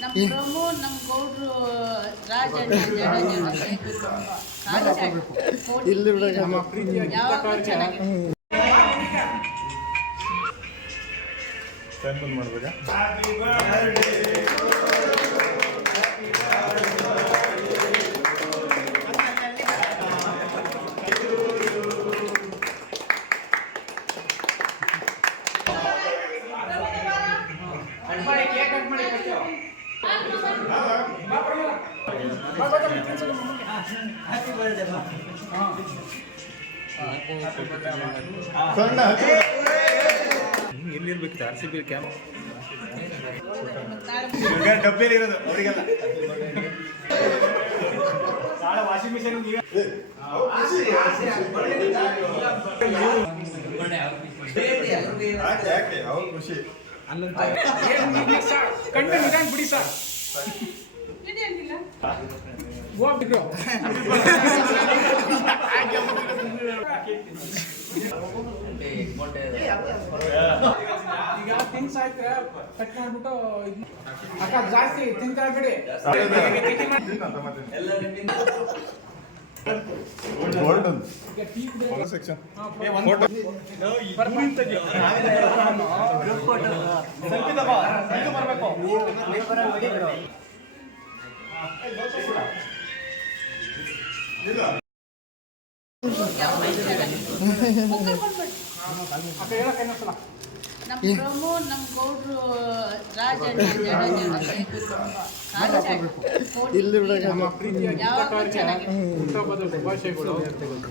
ನಮ್ಮ ಪ್ರಮೋ ನಮ್ಮ ಗೌಡ್ರು ರಾಜ ಇಲ್ಲಿ ಮಾಡ್ಬೇಕಾ ಎಲ್ಲಿರ್ಬೇಕಿತ್ತು ಆರ್ ಸಿ ಬಿ ಕ್ಯಾಂಪ್ ಡಬ್ಬೇಲಿ ಇರೋದು ಅವರಿಗೆಲ್ಲ ವಾಷಿಂಗ್ ಮಿಷನ್ ಖುಷಿ ಅಲ್ಲಂತ ಕಂಡು ನಿಧಾನ ಬಿಡಿ ಸರ್ ಈಗ ತಿನ್ಸ್ ಆಯ್ತು ಕಟ್ ಮಾಡ್ಬಿಟ್ಟು ಅಕ್ಕ ಜಾಸ್ತಿ ತಿಂತಾ ಬಿಡಿ ಸೆಕ್ಷನ್ ನಮ್ಮ ಪ್ರಮೋ ನಮ್ಮ ಗೌಡ್ರು ರಾಜ ಇಲ್ಲಿ ಹುಟ್ಟುಹಬ್ಬದ ಶುಭಾಶಯಗಳು.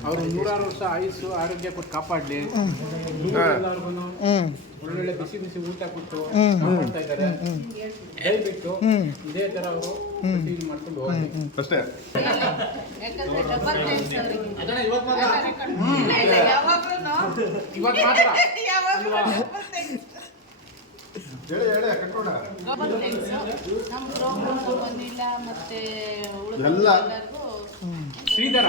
ಅವರು 100 ವರ್ಷ ಆಯುಸ್ಸು ಆರೋಗ್ಯ ಕೊಟ್ಟು ಕಾಪಾಡಲಿ. ಎಲ್ಲರಿಗೂ ಒಳ್ಳೊಳ್ಳೆ ಬಿಸಿ ಬಿಸಿ ಊಟ ಕೊಟ್ಟು ಮಾಡ್ತಾ ಇದ್ದಾರೆ. ದಯವಿಟ್ಟು ಇದೇ ತರ ಅವರು ಮಾಡ್ಕೊಂಡು ಹೋಗಿ ಅಷ್ಟೇ. ಇವಾಗ ಮಾತ್ರ ಬಂದಿಲ್ಲ ಮತ್ತೆ ಎಲ್ಲ ಶ್ರೀಧರ